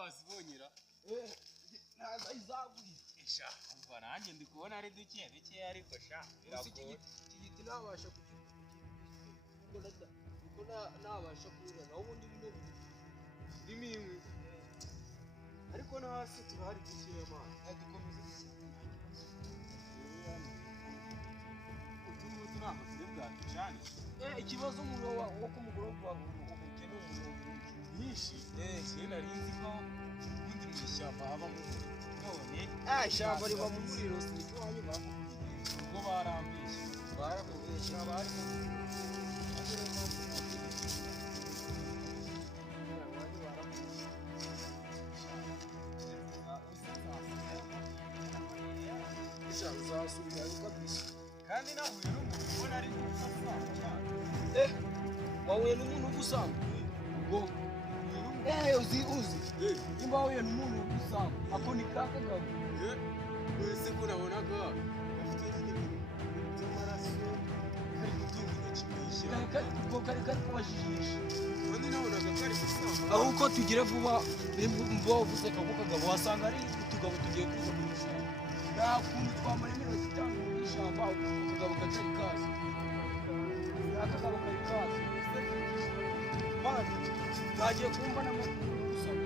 wazibonyera ntaza izaguye sha umva nanjye ndi kubona ari duke ariko sha iki giti nabasha kuko nabasha kubura naho ubundi bino bimwe ariko no hasi turahari dukeya amazi dukomeze utuntu ntabwo turi bwatucane ikibazo umuntu wo kumugoroba umukene umuntu nyinshi nari nzi ko ubundi mu ishyamba habamo none ishyamba riba mu muriro sinzi wanyu ubwo barambeshye abari uzasubira kabisa kandi nahuye n'umuntu ubona ari gufasha wahuye n'umuntu ugusanga ubwo uzi nimba wahuye n'umuntu ugusanga ako ni kakagabo wese ko nabonaga afite n'ibintu by'amaraso kari gutunga intoki mu ishyamba kari kubajijisha kandi nabonaga kari gusanga aho uko tugire vuba mva wavuze kako kagabo wasanga ari utugabo tugiye kuza mu ishyamba nta kuntu twamara iminota itanu mu ishyamba akagabo katari kazi akagabo kari kazi mani bagiye kumva n'amakuru gusaba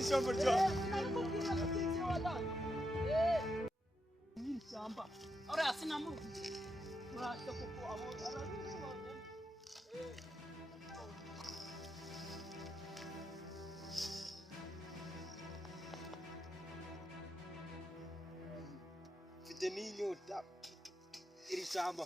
ishyamba ryawe n'ishyamba ariya sinamuzi urashya kuko abo arabisobanura mfite n'inyota iri shyamba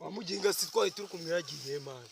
Wamuginga si twari turi kumwiragiye man.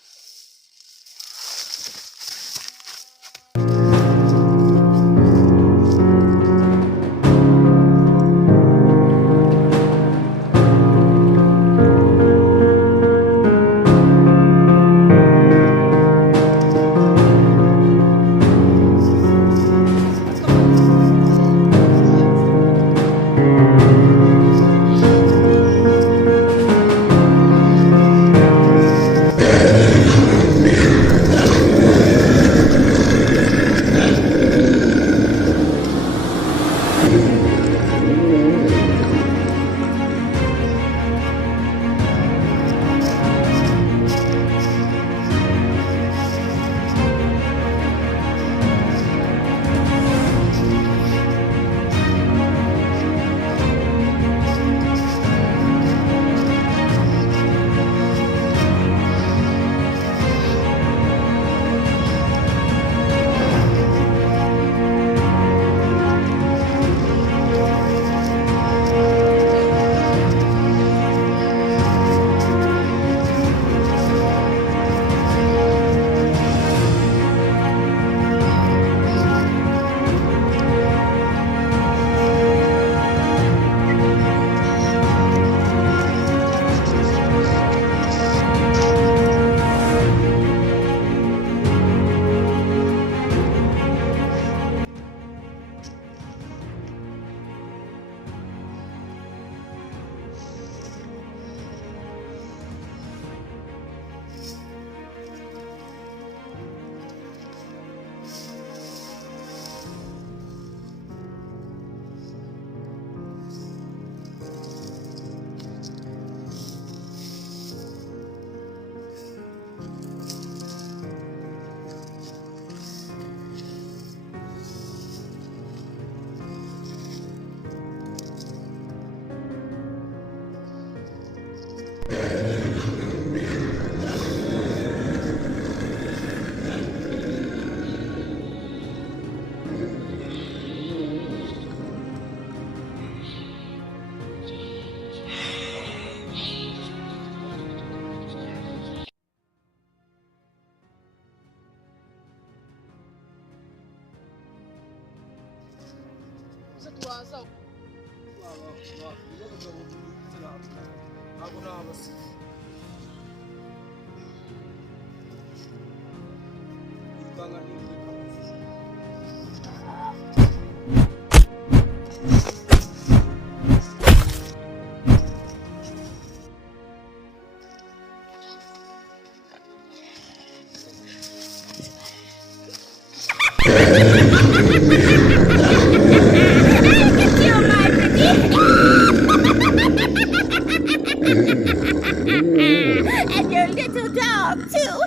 And your little dog, too.